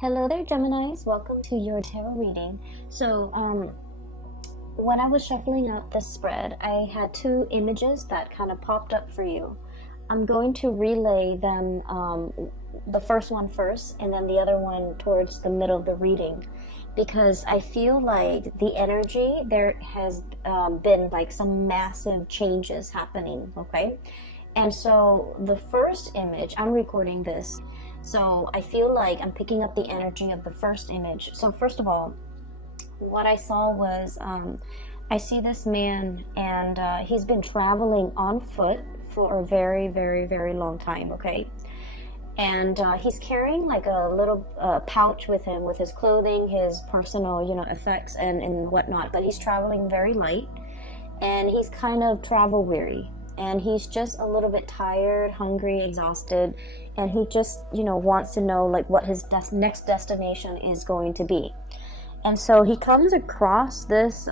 Hello there, Geminis. Welcome to your tarot reading. So, when I was shuffling out this spread, I had two images that kind of popped up for you. I'm going to relay them, the first one first, and then the other one towards the middle of the reading, because I feel like the energy, there has been like some massive changes happening, okay? And so the first image, I'm recording this, so I feel like I'm picking up the energy of the first image. So first of all, what I saw was I see this man, and he's been traveling on foot for a very, very, very long time, okay? And he's carrying like a little pouch with him with his clothing, his personal, effects and whatnot. But he's traveling very light, and he's kind of travel weary. And he's just a little bit tired, hungry, exhausted, and he just, wants to know like what his next destination is going to be. And so he comes across this,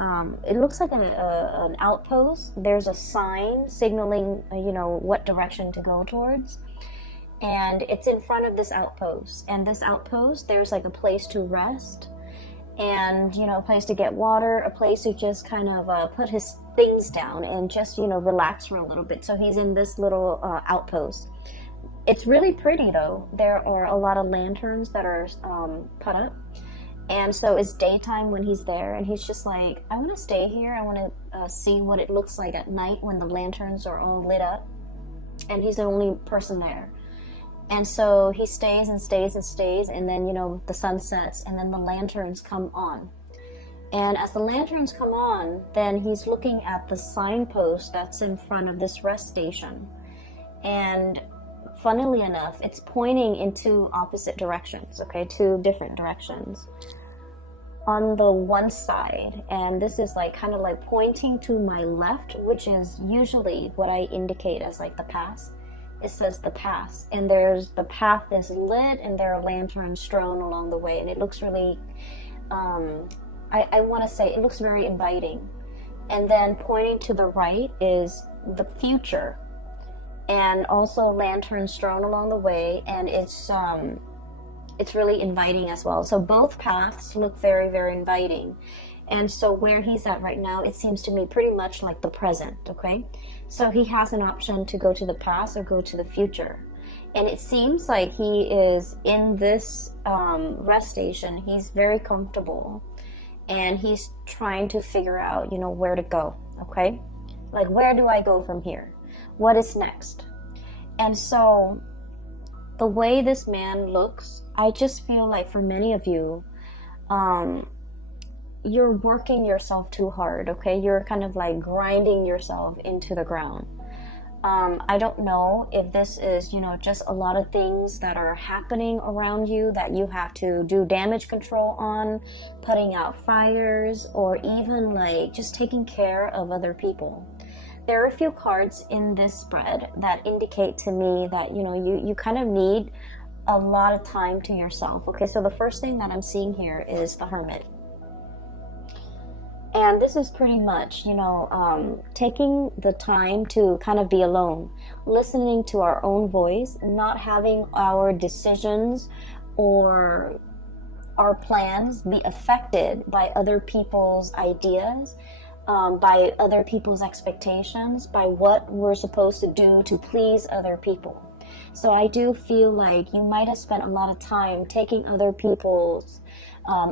it looks like an outpost. There's a sign signaling, what direction to go towards. And it's in front of this outpost. And this outpost, there's like a place to rest and, a place to get water, a place to just kind of put his things down and just, relax for a little bit. So he's in this little outpost. It's really pretty though. There are a lot of lanterns that are put up. And so it's daytime when he's there, and he's just like, I want to stay here. I want to see what it looks like at night when the lanterns are all lit up. And he's the only person there. And so he stays and stays and stays, and then, the sun sets, and then the lanterns come on. And as the lanterns come on, then he's looking at the signpost that's in front of this rest station. And funnily enough, it's pointing into opposite directions, okay, two different directions. On the one side, and this is like kind of like pointing to my left, which is usually what I indicate as like the past. It says the past, and there's the path is lit, and there are lanterns strewn along the way, and it looks really, I want to say it looks very inviting. And then pointing to the right is the future, and also lanterns strewn along the way, and it's really inviting as well. So both paths look very, very inviting. And so where he's at right now, it seems to me pretty much like the present, okay? So he has an option to go to the past or go to the future. And it seems like he is in this rest station. He's very comfortable. And he's trying to figure out, where to go, okay? Like, where do I go from here? What is next? And so the way this man looks, I just feel like for many of you, you're working yourself too hard, okay? You're kind of like grinding yourself into the ground. I don't know if this is, just a lot of things that are happening around you that you have to do damage control on, putting out fires, or even like just taking care of other people. There are a few cards in this spread that indicate to me that, you kind of need a lot of time to yourself. Okay, so the first thing that I'm seeing here is the Hermit. And this is pretty much, taking the time to kind of be alone, listening to our own voice, not having our decisions or our plans be affected by other people's ideas, by other people's expectations, by what we're supposed to do to please other people. So I do feel like you might have spent a lot of time taking other people's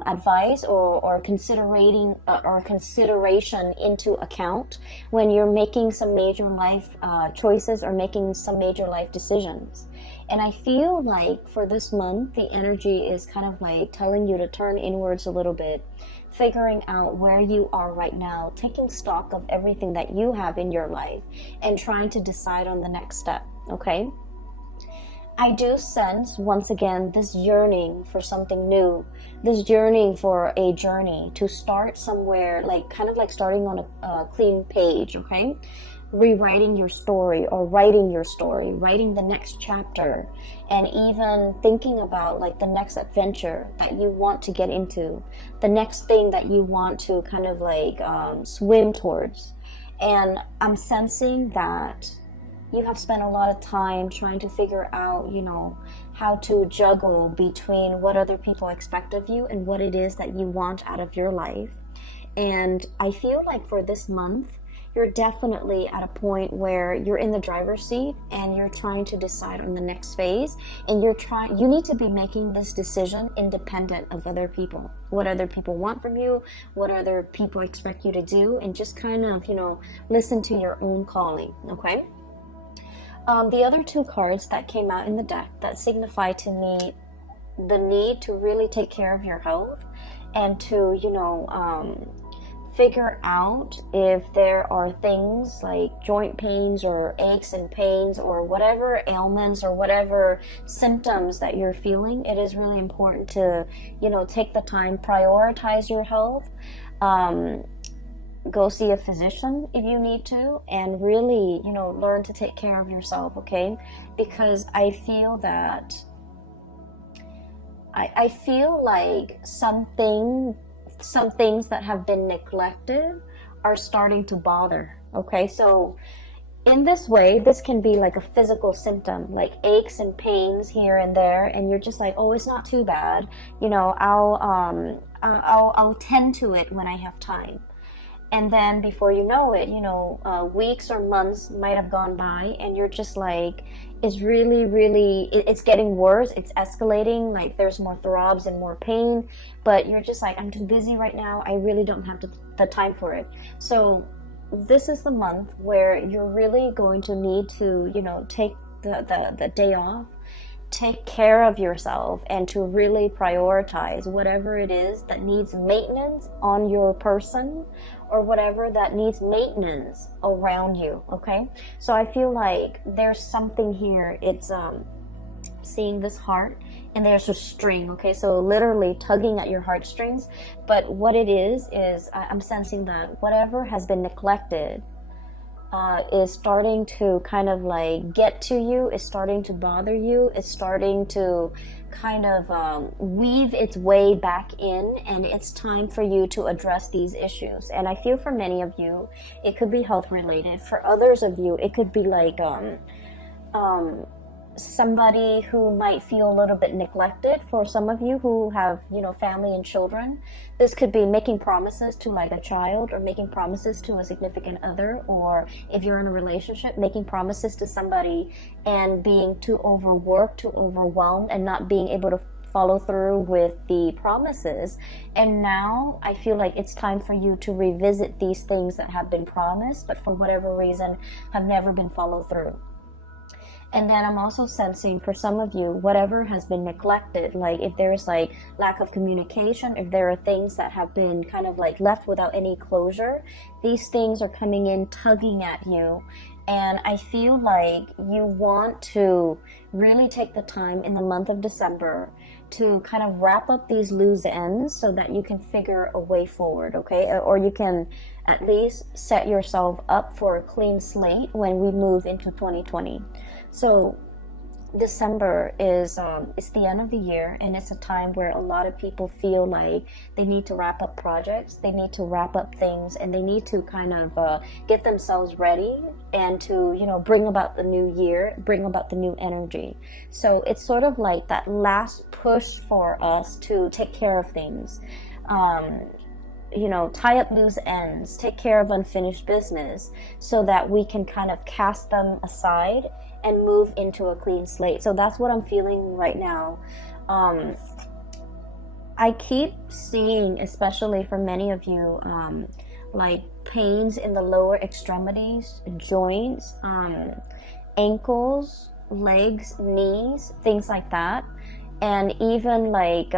advice or considering or consideration into account when you're making some major life choices or making some major life decisions. And I feel like for this month, the energy is kind of like telling you to turn inwards a little bit, figuring out where you are right now, taking stock of everything that you have in your life, and trying to decide on the next step, okay? I do sense, once again, this yearning for something new, this yearning for a journey to start somewhere, like kind of like starting on a clean page, okay? Rewriting your story or writing your story, writing the next chapter, and even thinking about like the next adventure that you want to get into, the next thing that you want to kind of like swim towards. And I'm sensing that you have spent a lot of time trying to figure out, how to juggle between what other people expect of you and what it is that you want out of your life. And I feel like for this month, you're definitely at a point where you're in the driver's seat and you're trying to decide on the next phase, and you need to be making this decision independent of other people, what other people want from you, what other people expect you to do, and just kind of, listen to your own calling. Okay. The other two cards that came out in the deck that signify to me the need to really take care of your health and to, figure out if there are things like joint pains or aches and pains or whatever ailments or whatever symptoms that you're feeling. It is really important to, take the time, prioritize your health, go see a physician if you need to, and really, learn to take care of yourself, okay? Because I feel that I feel like some things that have been neglected are starting to bother, okay? So in this way, this can be like a physical symptom, like aches and pains here and there, and you're just like, oh, it's not too bad, I'll tend to it when I have time. And then before you know it, weeks or months might have gone by, and you're just like, it's getting worse. It's escalating. Like there's more throbs and more pain, but you're just like, I'm too busy right now. I really don't have the time for it. So this is the month where you're really going to need to, take the day off, take care of yourself, and to really prioritize whatever it is that needs maintenance on your person or whatever that needs maintenance around you, okay? So I feel like there's something here. It's seeing this heart, and there's a string, okay? So literally tugging at your heartstrings. But what it is I'm sensing that whatever has been neglected is starting to kind of like get to you, is starting to bother you, is starting to kind of weave its way back in, and it's time for you to address these issues. And I feel for many of you, it could be health related. For others of you, it could be like somebody who might feel a little bit neglected. For some of you who have, family and children, this could be making promises to like a child, or making promises to a significant other, or if you're in a relationship, making promises to somebody and being too overworked, too overwhelmed, and not being able to follow through with the promises. And now I feel like it's time for you to revisit these things that have been promised, but for whatever reason have never been followed through. And then I'm also sensing for some of you, whatever has been neglected, like if there's like lack of communication, if there are things that have been kind of like left without any closure, these things are coming in, tugging at you. And I feel like you want to really take the time in the month of December to kind of wrap up these loose ends so that you can figure a way forward, okay? Or you can at least set yourself up for a clean slate when we move into 2020. So December is it's the end of the year, and it's a time where a lot of people feel like they need to wrap up projects, they need to wrap up things, and they need to kind of get themselves ready and to bring about the new year, bring about the new energy. So it's sort of like that last push for us to take care of things. Tie up loose ends, take care of unfinished business so that we can kind of cast them aside and move into a clean slate. So that's what I'm feeling right now. I keep seeing, especially for many of you, like pains in the lower extremities, joints, ankles, legs, knees, things like that. And even like,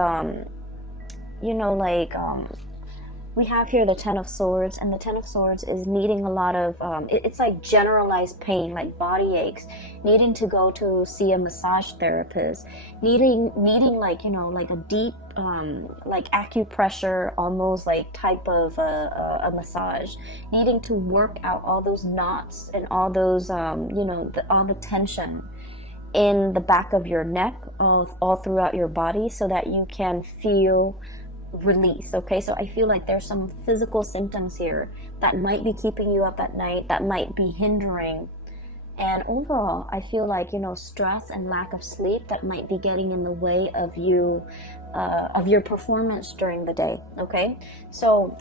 we have here the Ten of Swords, and the Ten of Swords is needing a lot of, it's like generalized pain, like body aches, needing to go to see a massage therapist, needing like, like a deep, like acupressure, almost like type of a massage, needing to work out all those knots and all those, all the tension in the back of your neck, all throughout your body, so that you can feel release. Okay, so I feel like there's some physical symptoms here that might be keeping you up at night, that might be hindering And overall, I feel like, you know, stress and lack of sleep that might be getting in the way of you, of your performance during the day. Okay, so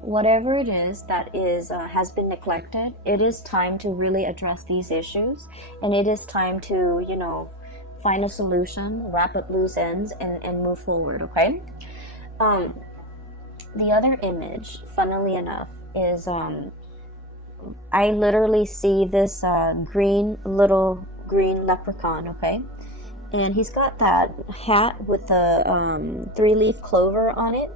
whatever it is that is has been neglected, it is time to really address these issues, and it is time to, you know, find a solution, wrap up loose ends, and move forward. Okay. The other image, funnily enough, is I literally see this little green leprechaun. Okay, and he's got that hat with the 3-leaf clover on it,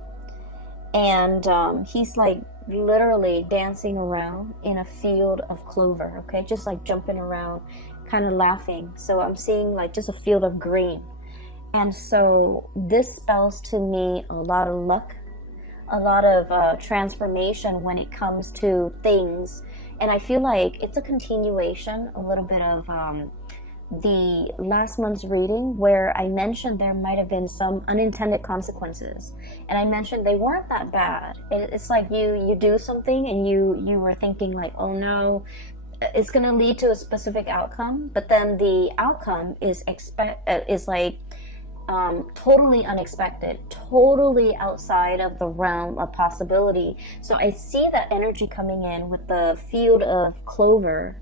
and he's like literally dancing around in a field of clover. Okay, just like jumping around, kind of laughing. So I'm seeing like just a field of green, and so this spells to me a lot of luck, a lot of transformation when it comes to things. And I feel like it's a continuation a little bit of the last month's reading, where I mentioned there might have been some unintended consequences, and I mentioned they weren't that bad. It's like you do something and you were thinking like, oh no, it's going to lead to a specific outcome, but then the outcome is like totally unexpected, totally outside of the realm of possibility. So I see that energy coming in with the field of clover,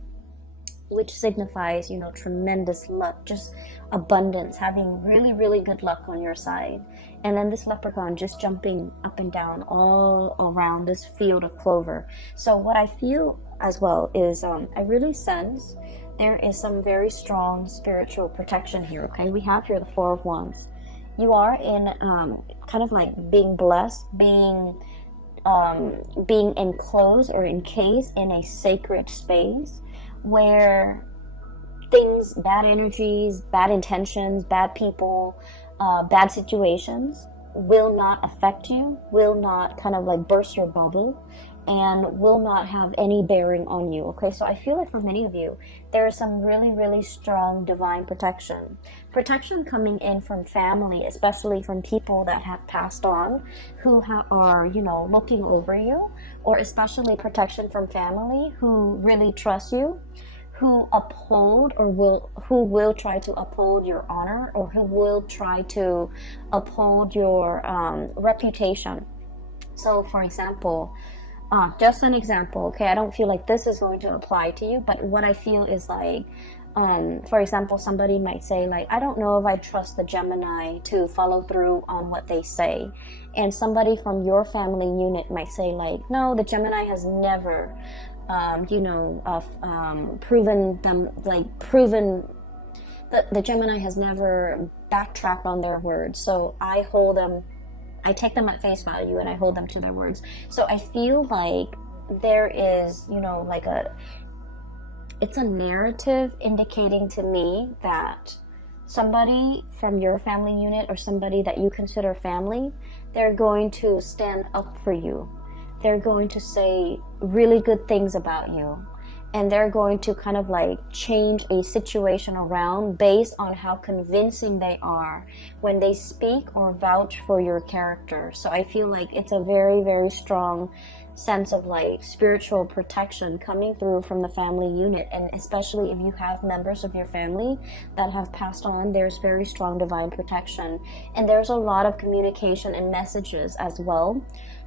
which signifies, you know, tremendous luck, just abundance, having really, really good luck on your side. And then this leprechaun just jumping up and down all around this field of clover. So what I feel as well is I really sense there is some very strong spiritual protection here. Okay, we have here the 4 of Wands. You are in kind of like being blessed, being enclosed or encased in a sacred space where things, bad energies, bad intentions, bad people, bad situations will not affect you, will not kind of like burst your bubble, and will not have any bearing on you. Okay, so I feel like for many of you, there is some really, really strong divine protection. Protection coming in from family, especially from people that have passed on, who are, you know, looking over you, or especially protection from family who really trust you, who uphold who will try to uphold your honor, or who will try to uphold your reputation. So for example, just an example, okay, I don't feel like this is going to apply to you, but what I feel is like, for example, somebody might say like, I don't know if I trust the Gemini to follow through on what they say. And somebody from your family unit might say like, no, the Gemini has never, proven that the Gemini has never backtracked on their words. So I take them at face value and I hold them to their words. So I feel like there is, you know, like it's a narrative indicating to me that somebody from your family unit or somebody that you consider family, they're going to stand up for you. They're going to say really good things about you. And they're going to kind of like change a situation around based on how convincing they are when they speak or vouch for your character. So I feel like it's a very, very strong sense of like spiritual protection coming through from the family unit. And especially if you have members of your family that have passed on, there's very strong divine protection. And there's a lot of communication and messages as well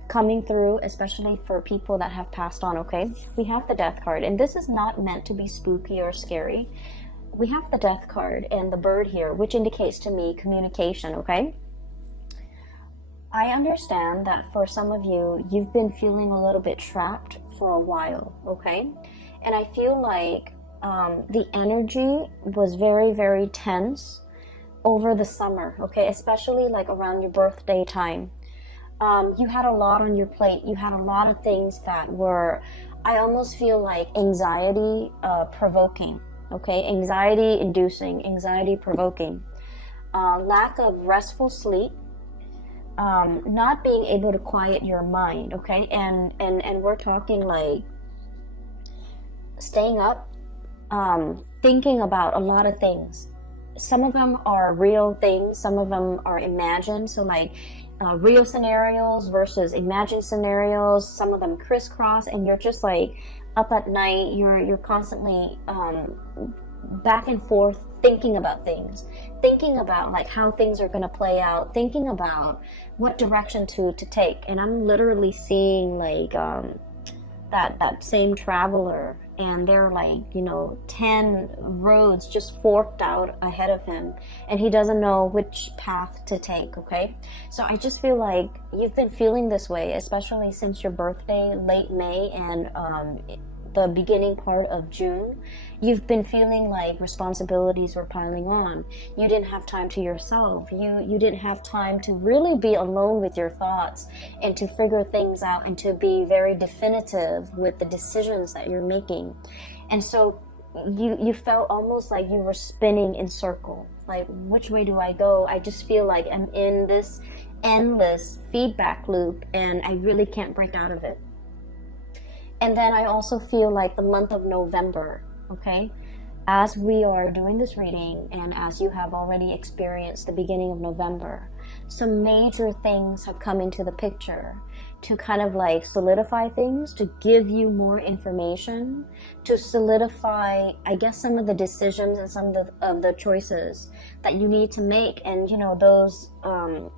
coming through, especially for people that have passed on. Okay, we have the Death card, and this is not meant to be spooky or scary. We have the Death card and the bird here, which indicates to me communication. Okay, I understand that for some of you, you've been feeling a little bit trapped for a while. Okay, and I feel like the energy was very, very tense over the summer. Okay, especially like around your birthday time. You had a lot on your plate. You had a lot of things that were, I almost feel like anxiety provoking. Okay, anxiety inducing, anxiety provoking. Lack of restful sleep. Not being able to quiet your mind. Okay, and we're talking like staying up, thinking about a lot of things. Some of them are real things. Some of them are imagined. So like real scenarios versus imagined scenarios. Some of them crisscross, and you're just like up at night, you're constantly back and forth thinking about things, thinking about like how things are going to play out, thinking about what direction to take. And I'm literally seeing like that same traveler, and they're like, you know, 10 roads just forked out ahead of him, and he doesn't know which path to take. Okay, so I just feel like you've been feeling this way, especially since your birthday, late May, and the beginning part of June. You've been feeling like responsibilities were piling on. You didn't have time to yourself. You didn't have time to really be alone with your thoughts and to figure things out and to be very definitive with the decisions that you're making. And so you felt almost like you were spinning in circle. Like, which way do I go? I just feel like I'm in this endless feedback loop and I really can't break out of it. And then I also feel like the month of November, okay, as we are doing this reading and as you have already experienced the beginning of November, some major things have come into the picture to kind of like solidify things, to give you more information, to solidify, I guess, some of the decisions and some of the choices that you need to make. And, you know, those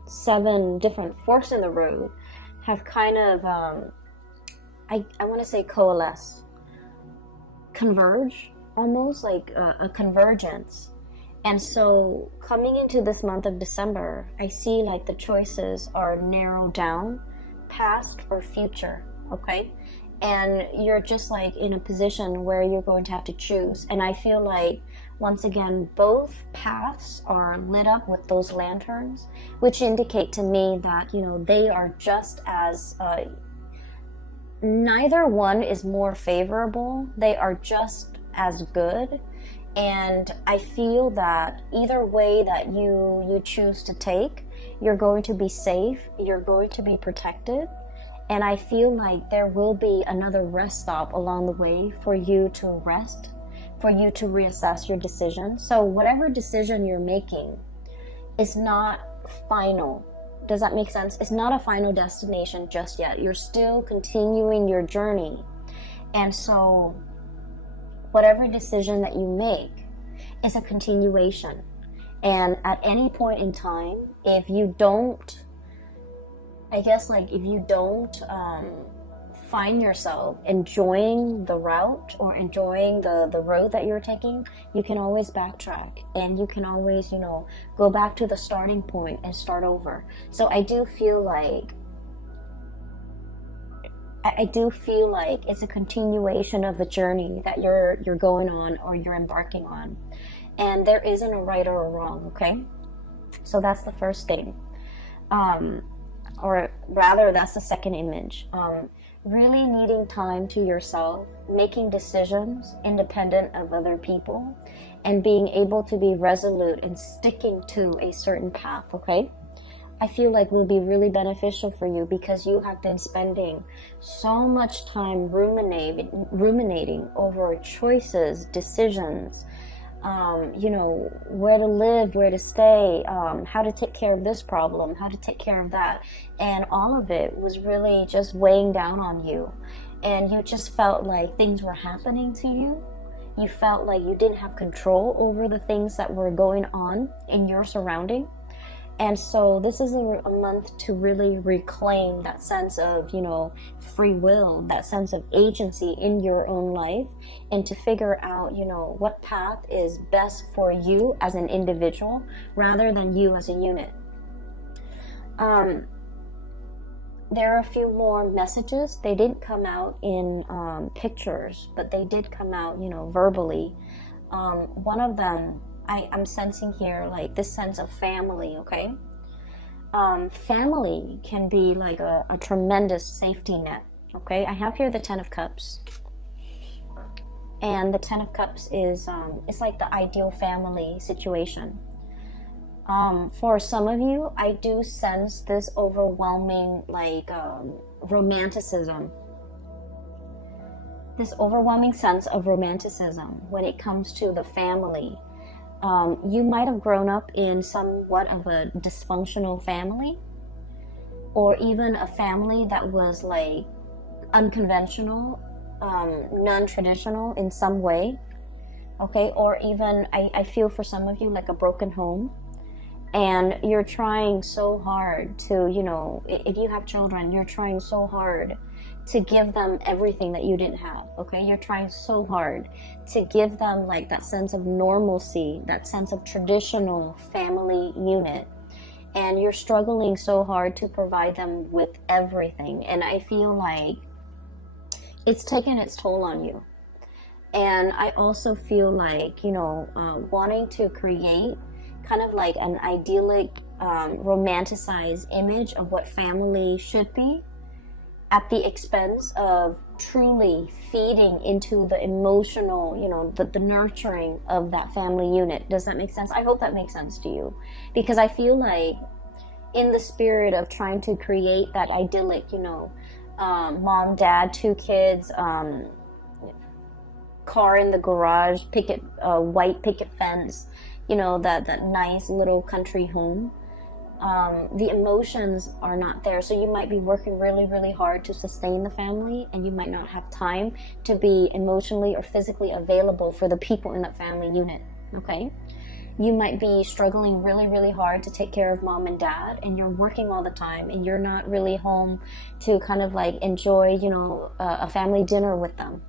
7 different forks in the road have kind of... I want to say coalesce, converge, almost like a convergence. And so coming into this month of December, I see like the choices are narrowed down, past or future, okay? And you're just like in a position where you're going to have to choose. And I feel like, once again, both paths are lit up with those lanterns, which indicate to me that, you know, they are just as... neither one is more favorable. They are just as good. And I feel that either way that you choose to take, you're going to be safe, you're going to be protected. And I feel like there will be another rest stop along the way for you to rest, for you to reassess your decision. So whatever decision you're making is not final. Does that make sense? It's not a final destination just yet. You're still continuing your journey. And so whatever decision that you make is a continuation. And at any point in time, if you don't, I guess like if you don't find yourself enjoying the route or enjoying the road that you're taking, you can always backtrack and you can always, you know, go back to the starting point and start over. So I do feel like it's a continuation of the journey that you're going on or you're embarking on. And there isn't a right or a wrong, okay? So that's the first thing. Or rather, that's the second image. Really needing time to yourself, making decisions independent of other people, and being able to be resolute and sticking to a certain path, okay? I feel like will be really beneficial for you because you have been spending so much time ruminating over choices, decisions, you know, where to live, where to stay, how to take care of this problem, how to take care of that. And all of it was really just weighing down on you. And you just felt like things were happening to you. You felt like you didn't have control over the things that were going on in your surrounding. And so this is a month to really reclaim that sense of, you know, free will, that sense of agency in your own life, and to figure out, you know, what path is best for you as an individual rather than you as a unit. There are a few more messages. They didn't come out in pictures, but they did come out, you know, verbally. One of them, I'm sensing here like this sense of family, okay? Family can be like a tremendous safety net, okay? I have here the 10 of Cups. And the 10 of Cups is, it's like the ideal family situation. For some of you, I do sense this overwhelming like romanticism. This overwhelming sense of romanticism when it comes to the family. You might have grown up in somewhat of a dysfunctional family, or even a family that was like unconventional, non-traditional in some way, okay? Or even, I feel for some of you like a broken home, and you're trying so hard to, you know, if you have children, you're trying so hard to give them everything that you didn't have, okay? You're trying so hard to give them like that sense of normalcy, that sense of traditional family unit, and you're struggling so hard to provide them with everything. And I feel like it's taken its toll on you. And I also feel like, you know, wanting to create kind of like an idyllic, romanticized image of what family should be at the expense of truly feeding into the emotional, you know, the nurturing of that family unit. Does that make sense? I hope that makes sense to you, because I feel like in the spirit of trying to create that idyllic, you know, mom, dad, 2 kids, car in the garage, white picket fence, you know, that nice little country home, the emotions are not there. So you might be working really, really hard to sustain the family, and you might not have time to be emotionally or physically available for the people in that family unit, okay? You might be struggling really, really hard to take care of mom and dad, and you're working all the time, and you're not really home to kind of like enjoy, you know, a family dinner with them.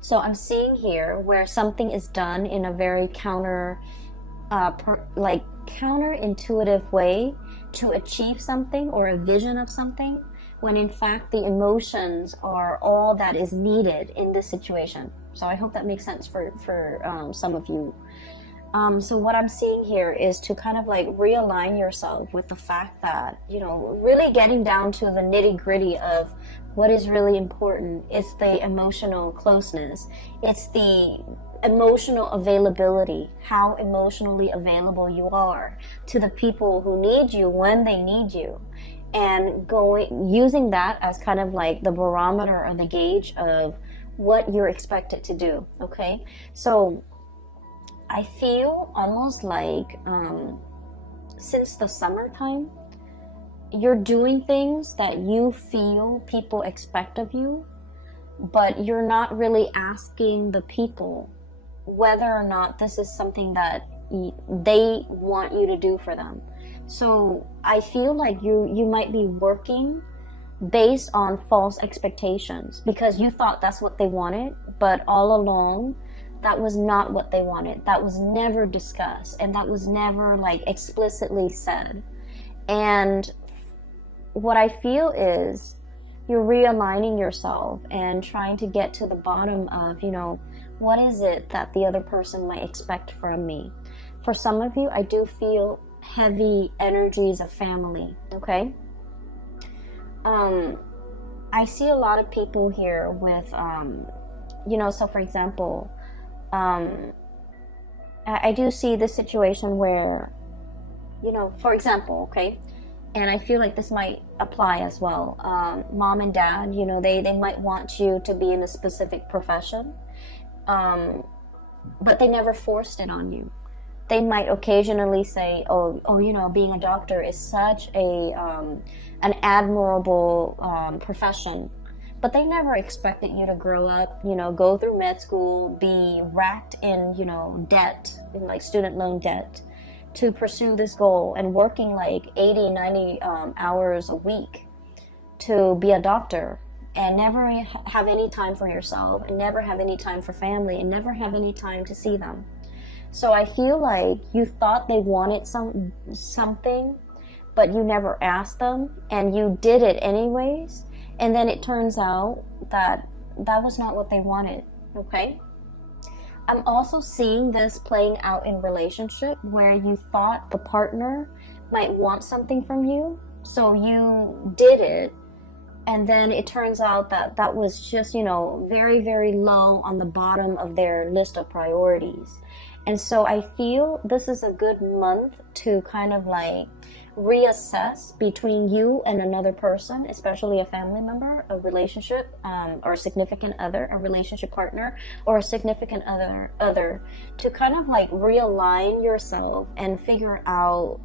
So I'm seeing here where something is done in a very counterintuitive way to achieve something or a vision of something, when in fact the emotions are all that is needed in this situation. So I hope that makes sense for some of you. So what I'm seeing here is to kind of like realign yourself with the fact that, you know, really getting down to the nitty-gritty of what is really important. It's the emotional closeness. It's the emotional availability, how emotionally available you are to the people who need you when they need you, and using that as kind of like the barometer or the gauge of what you're expected to do, okay? So I feel almost like since the summertime, you're doing things that you feel people expect of you, but you're not really asking the people whether or not this is something that they want you to do for them. So I feel like you might be working based on false expectations because you thought that's what they wanted, but all along that was not what they wanted. That was never discussed, and that was never like explicitly said. And what I feel is you're realigning yourself and trying to get to the bottom of, you know, what is it that the other person might expect from me? For some of you, I do feel heavy energies of family, okay? I see a lot of people here with, you know, so for example, I do see this situation where, you know, for example, okay, and I feel like this might apply as well. Mom and dad, you know, they might want you to be in a specific profession, but they never forced it on you. They might occasionally say, oh, you know, being a doctor is such an admirable profession. But they never expected you to grow up, you know, go through med school, be racked in, you know, debt, in like student loan debt, to pursue this goal, and working like 80, 90 hours a week to be a doctor, and never have any time for yourself, and never have any time for family, and never have any time to see them. So I feel like you thought they wanted something, but you never asked them, and you did it anyways. And then it turns out that that was not what they wanted, okay? I'm also seeing this playing out in relationship where you thought the partner might want something from you, so you did it, and then it turns out that that was just, you know, very, very low on the bottom of their list of priorities. And so I feel this is a good month to kind of like reassess between you and another person, especially a family member, a relationship, or a significant other, a relationship partner, or a significant other, to kind of like realign yourself and figure out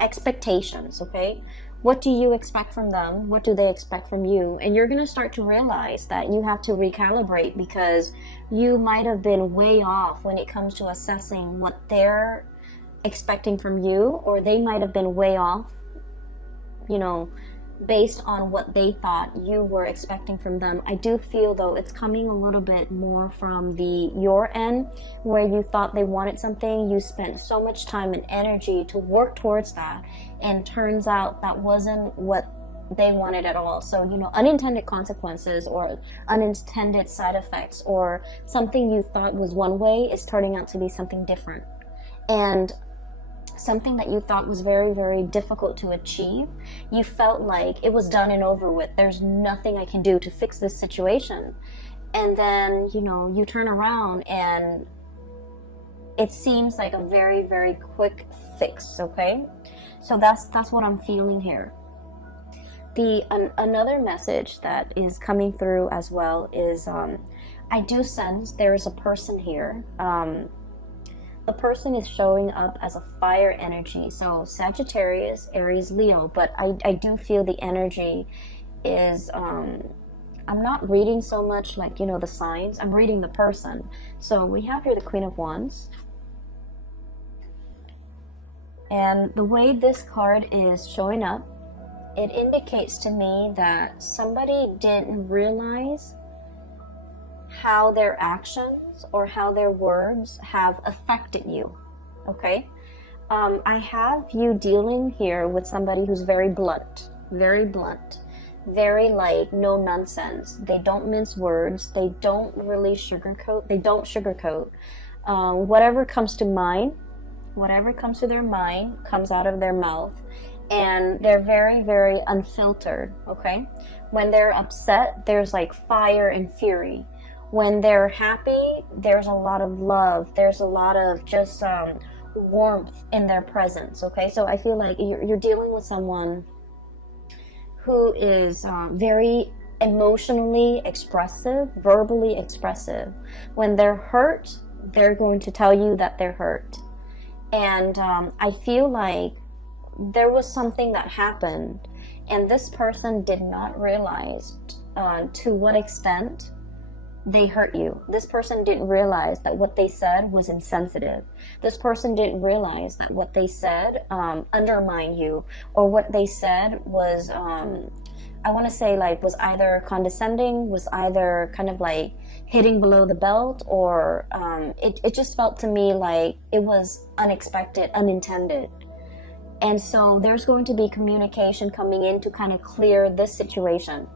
expectations, okay? What do you expect from them? What do they expect from you? And you're going to start to realize that you have to recalibrate, because you might have been way off when it comes to assessing what they're expecting from you, or they might have been way off, you know, based on what they thought you were expecting from them. I do feel though it's coming a little bit more from your end, where you thought they wanted something, you spent so much time and energy to work towards that, and turns out that wasn't what they wanted at all. So, you know, unintended consequences or unintended side effects, or something you thought was one way is turning out to be something different. And something that you thought was very, very difficult to achieve, you felt like it was done and over with. There's nothing I can do to fix this situation. And then, you know, you turn around and it seems like a very, very quick fix, okay? So that's what I'm feeling here. Another message that is coming through as well is I do sense there is a person here. The person is showing up as a fire energy, so Sagittarius, Aries, Leo, but I do feel the energy is, I'm not reading so much like, you know, the signs, I'm reading the person. So we have here the Queen of Wands. And the way this card is showing up, it indicates to me that somebody didn't realize how their actions or how their words have affected you, okay? I have you dealing here with somebody who's very blunt, very like no nonsense. They don't mince words. They don't really sugarcoat. Whatever comes to mind, whatever comes to their mind comes out of their mouth. And they're very, very unfiltered, okay? When they're upset, there's like fire and fury. When they're happy, there's a lot of love. There's a lot of just warmth in their presence, okay? So I feel like you're dealing with someone who is very emotionally expressive, verbally expressive. When they're hurt, they're going to tell you that they're hurt. And I feel like there was something that happened, and this person did not realize to what extent they hurt you. This person didn't realize that what they said was insensitive. This person didn't realize that what they said undermined you, or what they said was, I want to say, like, was either condescending, was either kind of like hitting below the belt, or it just felt to me like it was unexpected, unintended. And so there's going to be communication coming in to kind of clear this situation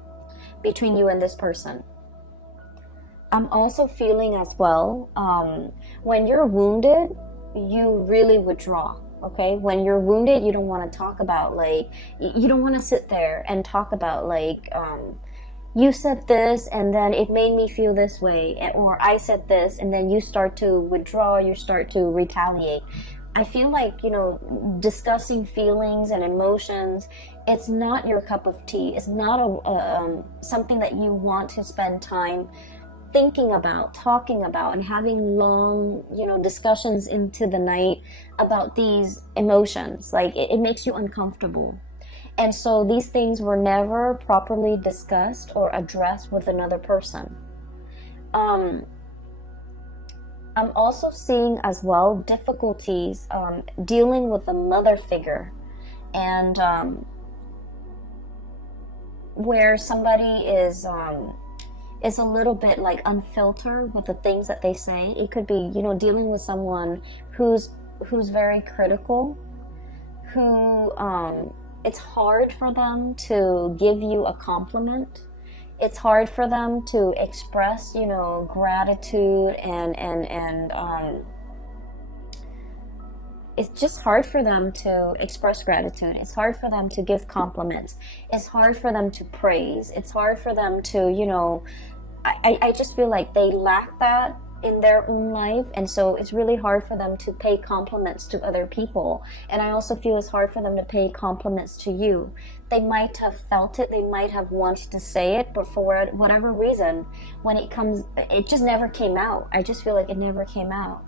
between you and this person. I'm also feeling as well, when you're wounded, you really withdraw, okay? When you're wounded, you don't want to talk about, like, you don't want to sit there and talk about, like, you said this and then it made me feel this way, or I said this, and then you start to withdraw, you start to retaliate. I feel like, you know, discussing feelings and emotions, it's not your cup of tea. It's not something that you want to spend time thinking about, talking about, and having long, you know, discussions into the night about these emotions. Like, it makes you uncomfortable. And so these things were never properly discussed or addressed with another person. I'm also seeing as well difficulties dealing with a mother figure, and where somebody is a little bit like unfiltered with the things that they say. It could be, you know, dealing with someone who's very critical, who it's hard for them to give you a compliment. It's hard for them to express, you know, gratitude and it's just hard for them to express gratitude. It's hard for them to give compliments. It's hard for them to praise. It's hard for them to, you know, I just feel like they lack that in their own life, and so it's really hard for them to pay compliments to other people. And I also feel it's hard for them to pay compliments to you. They might have felt it, they might have wanted to say it, but for whatever reason, when it comes, it just never came out. I just feel like it never came out.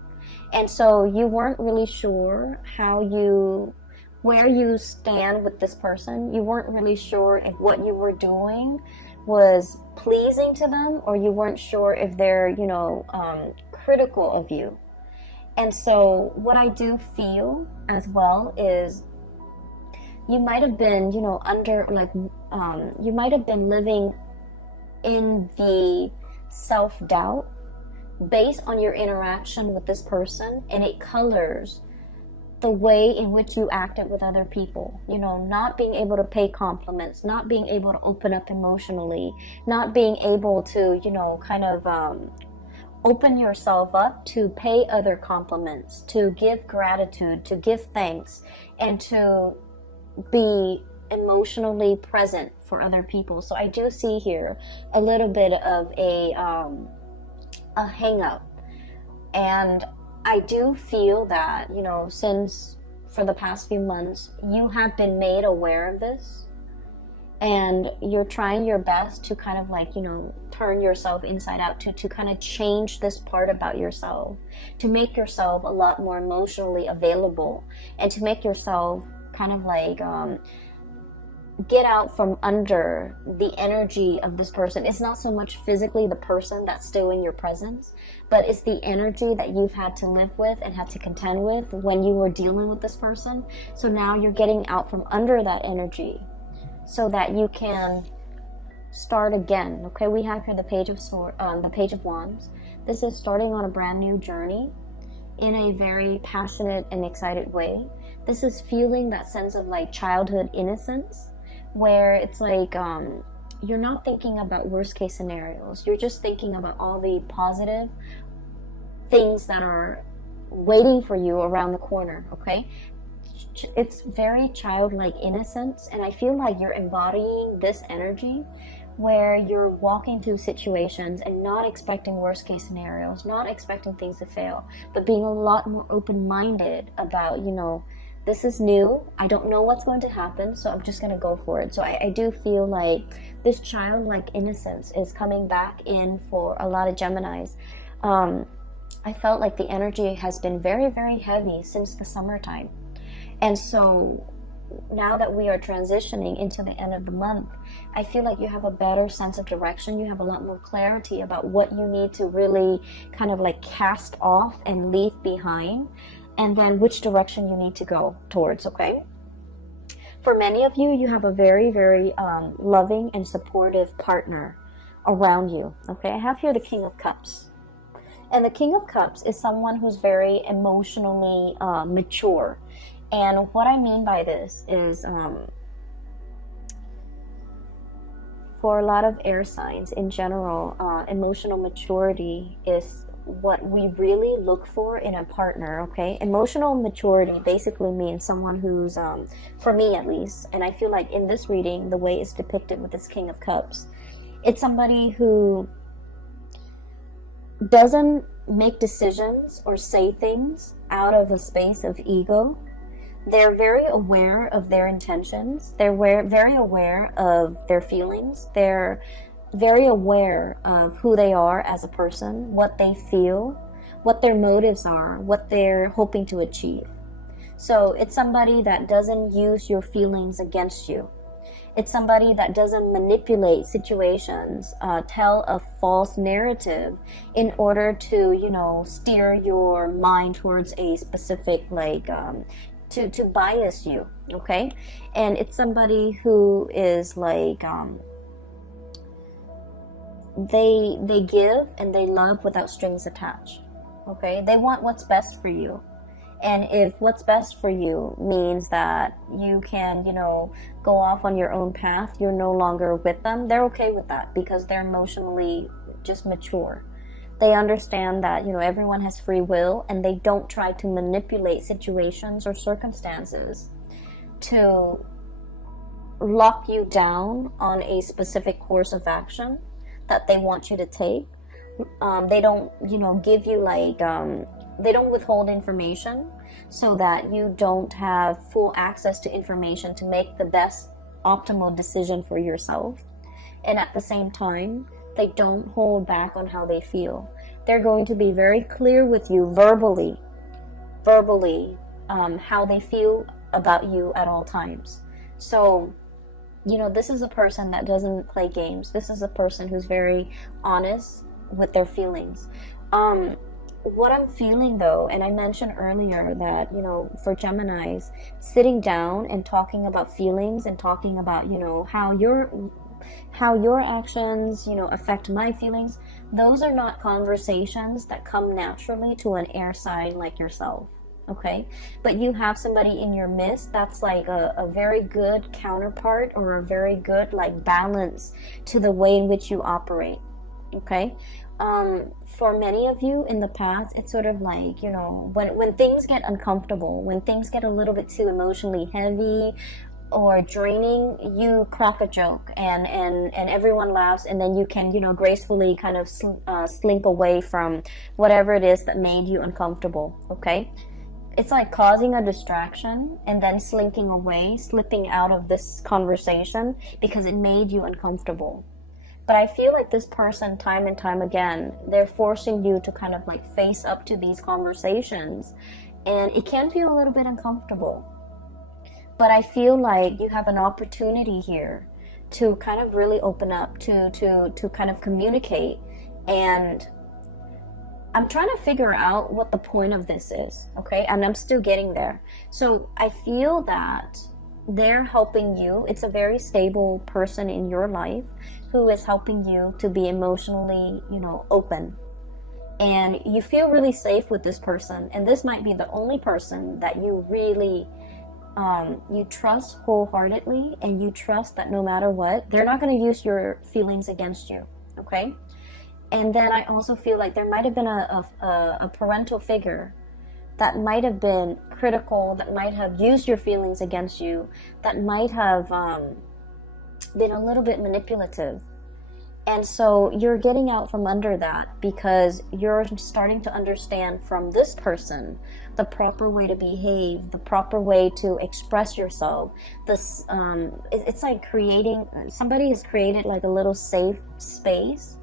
And so you weren't really sure how you where you stand with this person. You weren't really sure if what you were doing was pleasing to them, or you weren't sure if they're, you know, critical of you. And so what I do feel as well is you might have been, you know, under, like, you might have been living in the self-doubt based on your interaction with this person, and it colors the way in which you acted with other people. You know, not being able to pay compliments, not being able to open up emotionally, not being able to, you know, kind of open yourself up to pay other compliments, to give gratitude, to give thanks, and to be emotionally present for other people. So I do see here a little bit of a hang up. And I do feel that, you know, since for the past few months, you have been made aware of this, and you're trying your best to kind of, like, you know, turn yourself inside out, to kind of change this part about yourself, to make yourself a lot more emotionally available, and to make yourself kind of like get out from under the energy of this person. It's not so much physically the person that's still in your presence, but it's the energy that you've had to live with and had to contend with when you were dealing with this person. So now you're getting out from under that energy so that you can start again. Okay, we have here the Page of Wands. This is starting on a brand new journey in a very passionate and excited way. This is feeling that sense of, like, childhood innocence, where it's like you're not thinking about worst case scenarios. You're just thinking about all the positive things that are waiting for you around the corner. Okay, it's very childlike innocence, and I feel like you're embodying this energy where you're walking through situations and not expecting worst case scenarios, not expecting things to fail, but being a lot more open-minded about, you know, this is new, I don't know what's going to happen, so I'm just going to go for it. So I do feel like this childlike innocence is coming back in for a lot of Geminis. I felt like the energy has been very, very heavy since the summertime. And so now that we are transitioning into the end of the month, I feel like you have a better sense of direction. You have a lot more clarity about what you need to really kind of like cast off and leave behind, and then which direction you need to go towards. Okay, for many of you, you have a very, very loving and supportive partner around you. Okay, I have here the King of Cups, and the King of Cups is someone who's very emotionally mature. And what I mean by this is for a lot of air signs in general, emotional maturity is what we really look for in a partner. Okay, emotional maturity basically means someone who's, for me at least, and I feel like in this reading, the way it's depicted with this King of Cups, it's somebody who doesn't make decisions or say things out of a space of ego. They're very aware of their intentions. They're very aware of their feelings. They're very aware of who they are as a person, what they feel, what their motives are, what they're hoping to achieve. So it's somebody that doesn't use your feelings against you. It's somebody that doesn't manipulate situations, tell a false narrative in order to, you know, steer your mind towards a specific, like, to bias you. Okay, and it's somebody who is like, they give and they love without strings attached. Okay, they want what's best for you. And if what's best for you means that you can, you know, go off on your own path, you're no longer with them, they're okay with that because they're emotionally just mature. They understand that, you know, everyone has free will, and they don't try to manipulate situations or circumstances to lock you down on a specific course of action that they want you to take. They don't, you know, give you like, they don't withhold information so that you don't have full access to information to make the best optimal decision for yourself. And at the same time, they don't hold back on how they feel. They're going to be very clear with you verbally, how they feel about you at all times. So, you know, this is a person that doesn't play games. This is a person who's very honest with their feelings. What I'm feeling though, and I mentioned earlier that, you know, for Geminis, sitting down and talking about feelings and talking about, you know, how your actions, you know, affect my feelings, those are not conversations that come naturally to an air sign like yourself. Okay, but you have somebody in your midst that's like a very good counterpart, or a very good like balance to the way in which you operate. Okay, for many of you in the past, it's sort of like, you know, when things get uncomfortable, when things get a little bit too emotionally heavy or draining, you crack a joke and everyone laughs, and then you can, you know, gracefully kind of slink away from whatever it is that made you uncomfortable. Okay, it's like causing a distraction and then slinking away, slipping out of this conversation because it made you uncomfortable. But I feel like this person, time and time again, they're forcing you to kind of like face up to these conversations, and it can feel a little bit uncomfortable. But I feel like you have an opportunity here to kind of really open up, to kind of communicate. And I'm trying to figure out what the point of this is, okay? And I'm still getting there. So I feel that they're helping you. It's a very stable person in your life who is helping you to be emotionally, you know, open. And you feel really safe with this person. And this might be the only person that you really, you trust wholeheartedly, and you trust that no matter what, they're not going to use your feelings against you, okay? And then I also feel like there might have been a parental figure that might have been critical, that might have used your feelings against you, that might have been a little bit manipulative. And so you're getting out from under that because you're starting to understand from this person the proper way to behave, the proper way to express yourself. This it's like somebody has created like a little safe space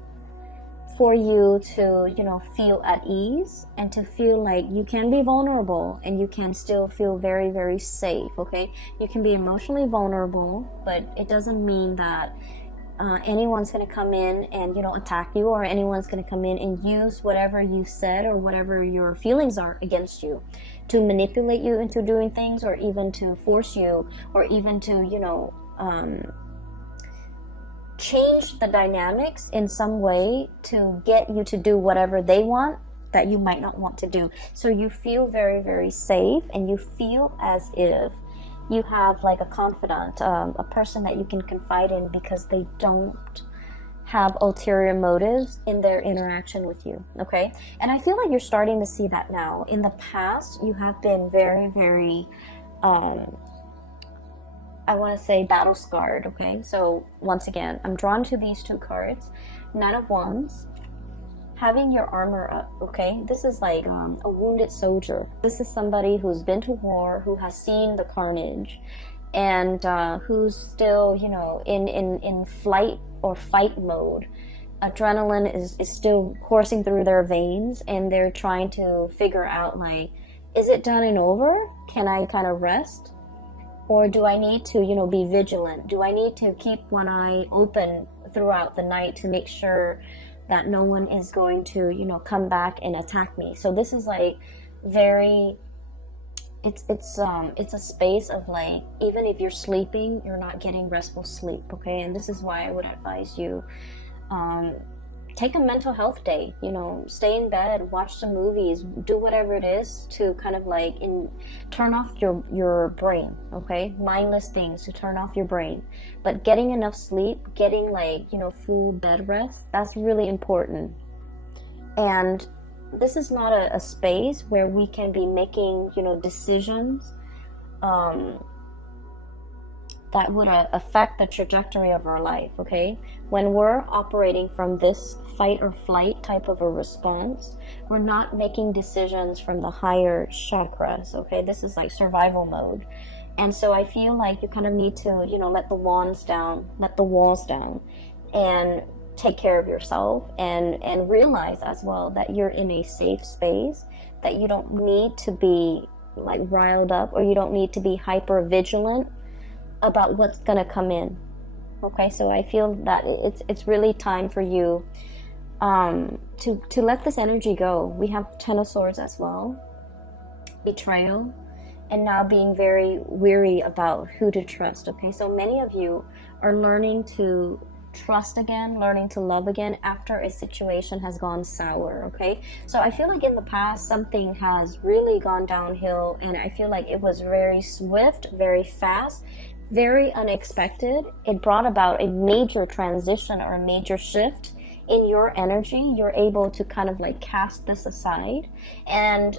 for you to, you know, feel at ease and to feel like you can be vulnerable and you can still feel very, very safe. Okay, you can be emotionally vulnerable, but it doesn't mean that anyone's going to come in and, you know, attack you, or anyone's going to come in and use whatever you said or whatever your feelings are against you to manipulate you into doing things, or even to force you, or even to, you know, change the dynamics in some way to get you to do whatever they want that you might not want to do. So you feel very, very safe, and you feel as if you have like a confidant, a person that you can confide in, because they don't have ulterior motives in their interaction with you, okay? And I feel like you're starting to see that now. In the past, you have been very, very, I want to say battle scarred, okay? So once again, I'm drawn to these two cards. Knight of Wands, having your armor up, okay? This is like a wounded soldier. This is somebody who's been to war, who has seen the carnage, and who's still, you know, in flight or fight mode. Adrenaline is still coursing through their veins, and they're trying to figure out, like, is it done and over? Can I kind of rest? Or do I need to, you know, be vigilant? Do I need to keep one eye open throughout the night to make sure that no one is going to, you know, come back and attack me? So this is like very, it's a space of like, even if you're sleeping, you're not getting restful sleep, okay? And this is why I would advise you, take a mental health day, you know, stay in bed, watch some movies, do whatever it is to kind of like turn off your brain, okay? Mindless things to turn off your brain. But getting enough sleep, getting like, you know, full bed rest, that's really important. And this is not a space where we can be making, you know, decisions that would affect the trajectory of our life, okay? When we're operating from this fight or flight type of a response, we're not making decisions from the higher chakras, okay? This is like survival mode. And so I feel like you kind of need to, you know, let the walls down, and take care of yourself, and realize as well that you're in a safe space, that you don't need to be, like riled up, or you don't need to be hyper vigilant about what's gonna come in. Okay, so I feel that it's really time for you to let this energy go. We have Ten of Swords as well, betrayal, and now being very weary about who to trust. Okay, so many of you are learning to trust again, learning to love again after a situation has gone sour. Okay, so I feel like in the past something has really gone downhill, and I feel like it was very swift, very fast, very unexpected. It brought about a major transition or a major shift in your energy. You're able to kind of like cast this aside, and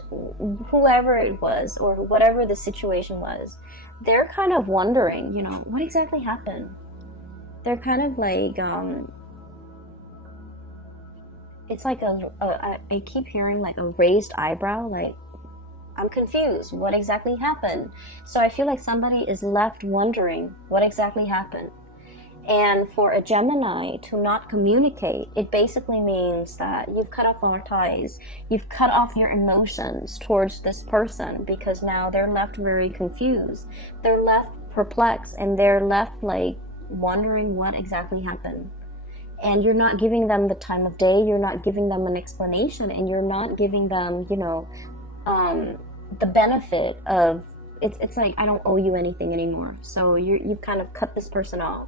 whoever it was or whatever the situation was, they're kind of wondering, you know, what exactly happened. They're kind of like it's like I keep hearing like a raised eyebrow, like, I'm confused, what exactly happened? So I feel like somebody is left wondering what exactly happened. And for a Gemini to not communicate, it basically means that you've cut off all ties. You've cut off your emotions towards this person, because now they're left very confused. They're left perplexed, and they're left like wondering what exactly happened. And you're not giving them the time of day, you're not giving them an explanation, and you're not giving them, you know, the benefit of it's like, I don't owe you anything anymore. So you've kind of cut this person off,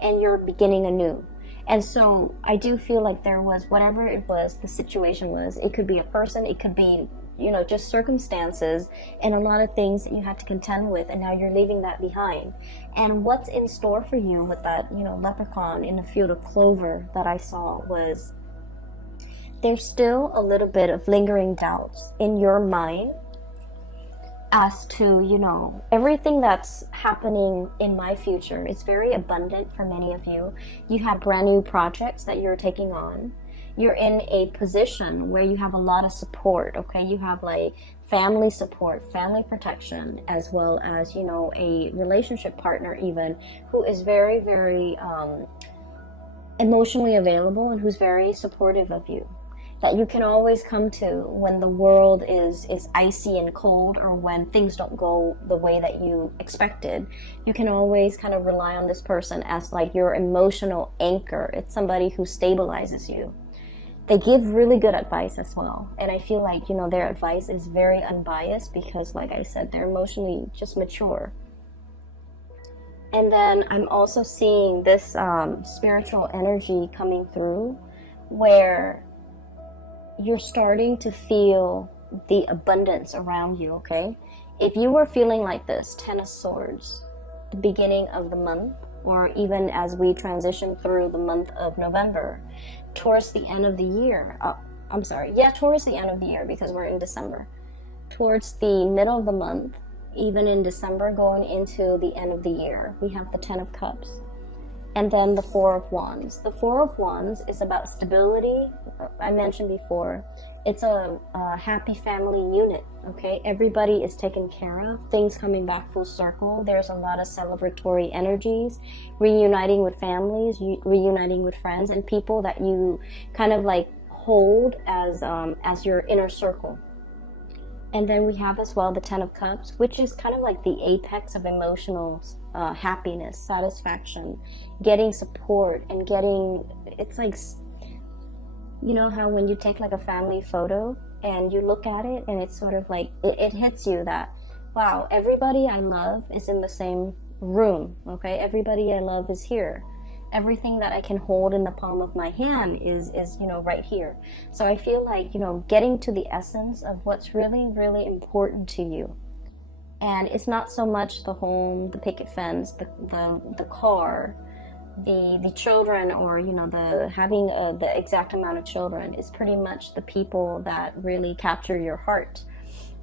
and you're beginning anew. And so I do feel like there was, whatever it was, the situation was, it could be a person, it could be, you know, just circumstances and a lot of things that you had to contend with, and now you're leaving that behind. And what's in store for you with that, you know, leprechaun in a field of clover that I saw was, there's still a little bit of lingering doubts in your mind as to, you know, everything that's happening in my future is very abundant for many of you. You have brand new projects that you're taking on. You're in a position where you have a lot of support, okay? You have like family support, family protection, as well as, you know, a relationship partner even, who is very, very emotionally available and who's very supportive of you, that you can always come to when the world is icy and cold, or when things don't go the way that you expected. You can always kind of rely on this person as like your emotional anchor. It's somebody who stabilizes you. They give really good advice as well. And I feel like, you know, their advice is very unbiased because, like I said, they're emotionally just mature. And then I'm also seeing this spiritual energy coming through where you're starting to feel the abundance around you, okay? If you were feeling like this, Ten of Swords, the beginning of the month, or even as we transition through the month of November, towards the end of the year, towards the end of the year, because we're in December, towards the middle of the month, even in December, going into the end of the year, we have the Ten of Cups. And then the Four of Wands. The Four of Wands is about stability. I mentioned before, it's a happy family unit, okay? Everybody is taken care of, things coming back full circle. There's a lot of celebratory energies, reuniting with families, reuniting with friends, and people that you kind of like hold as your inner circle. And then we have as well the Ten of Cups, which is kind of like the apex of emotional happiness, satisfaction, getting support, and it's like, you know how when you take like a family photo and you look at it and it's sort of like, it hits you that, wow, everybody I love is in the same room, okay? Everybody I love is here. Everything that I can hold in the palm of my hand is, you know, right here. So I feel like, you know, getting to the essence of what's really, really important to you. And it's not so much the home, the picket fence, the car, the children, or, you know, the having the exact amount of children. Is pretty much the people that really capture your heart.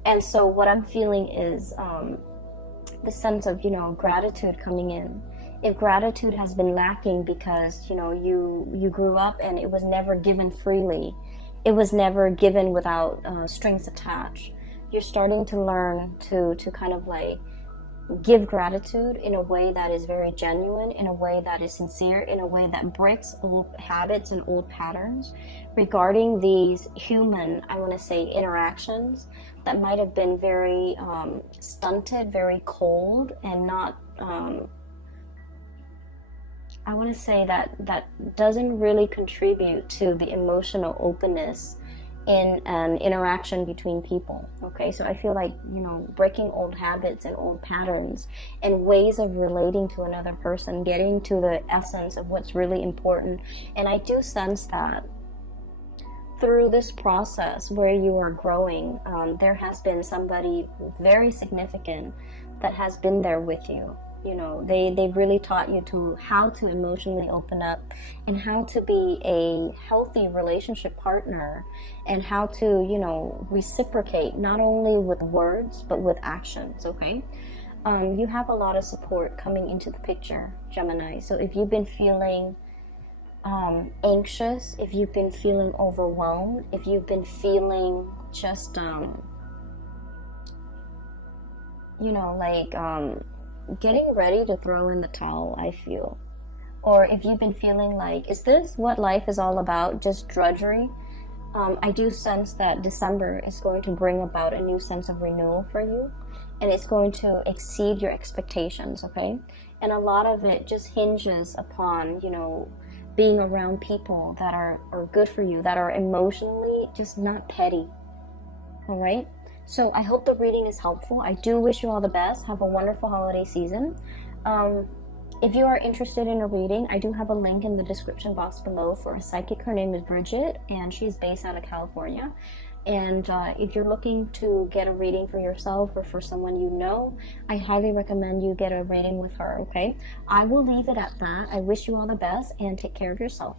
And so what I'm feeling is the sense of, you know, gratitude coming in. If gratitude has been lacking because, you know, you grew up and it was never given freely, it was never given without strings attached, you're starting to learn to kind of like give gratitude in a way that is very genuine, in a way that is sincere, in a way that breaks old habits and old patterns regarding these human, I want to say, interactions that might have been very stunted, very cold, and not, I want to say that doesn't really contribute to the emotional openness in an interaction between people. Okay, so I feel like, you know, breaking old habits and old patterns and ways of relating to another person, getting to the essence of what's really important. And I do sense that through this process where you are growing, there has been somebody very significant that has been there with you. You know, they've really taught you to how to emotionally open up and how to be a healthy relationship partner and how to, you know, reciprocate not only with words but with actions. Okay, you have a lot of support coming into the picture, Gemini. So if you've been feeling anxious, if you've been feeling overwhelmed, if you've been feeling just you know, like getting ready to throw in the towel, I feel. Or if you've been feeling like, is this what life is all about, just drudgery? I do sense that December is going to bring about a new sense of renewal for you, and it's going to exceed your expectations, okay? And a lot of it just hinges upon, you know, being around people that are good for you, that are emotionally just not petty, all right? So I hope the reading is helpful. I do wish you all the best. Have a wonderful holiday season. If you are interested in a reading, I do have a link in the description box below for a psychic. Her name is Bridget, and she's based out of California. And if you're looking to get a reading for yourself or for someone you know, I highly recommend you get a reading with her, okay? I will leave it at that. I wish you all the best, and take care of yourself.